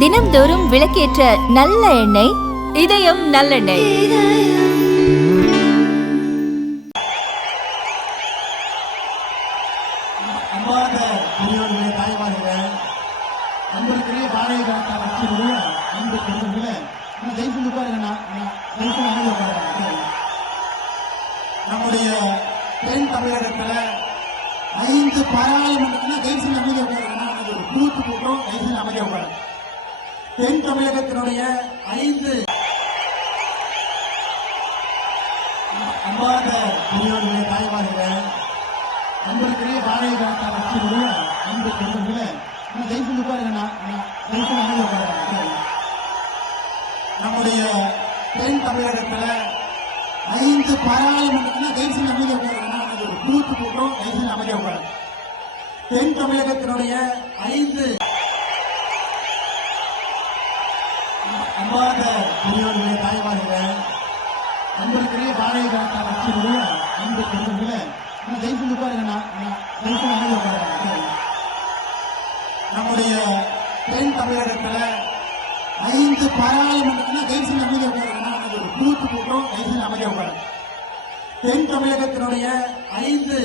தினம்தோறும் விளக்கேற்ற நல்ல எண்ணெய் இதயம் நல்லெண்ணெய். அன்பார்ந்த பெரியோர்களே, தாய்மார்களே, அன்புக்குரிய பாரதிய ஜனதா கட்சியினுடைய அன்பு பெருமைகளே, ஜெயிச்சு உட்காருங்கண்ணா, நம்முடைய தென் தமிழகத்தில் 5 பாராளுமன்றத்தில் ஜெயிச்சு அமைதியாக உட்காருங்கண்ணா. ஒரு கூட்டு கூட்டம் ஜெயிச்சு அமைதியாக உட்காரு. தென் தமிழகத்தினுடைய 5 அன்பார்ந்த பெரியோர்களே, தாய்மார்களே, அன்புக்குரிய பாரதிய ஜனதா கட்சியினுடைய அன்பு பெருமைகளே, ஜெயிச்சு உட்காருங்கண்ணா, ஜெயிச்சு அமைதியாக உட்காரு. நம்முடைய தென் தமிழகத்தில் 5 பாராளுமன்றத்தில் ஜெயிச்சு அமைதியாக உட்காருங்கண்ணா. ஒரு கூட்டு கூட்டம் ஜெயிச்சு அமைதியாக உட்காரு. தென் தமிழகத்தினுடைய 5 அன்பார்ந்த பெரியோர்களே, தாய்மார்களே, அன்புக்குரிய பாரதிய ஜனதா கட்சியினுடைய அன்பு பெருமைகளே, ஜெயிச்சு உட்காருங்கண்ணா, ஜெயிச்சு அமைதியாக உட்காரு. நம்முடைய தென் தமிழகத்தில் 5 பாராளுமன்றத்தில் ஜெயிச்சு அமைதியாக உட்காருங்கண்ணா. ஒரு கூட்டு கூட்டம் ஜெயிச்சு அமைதியாக உட்காரு. தென் தமிழகத்தினுடைய 5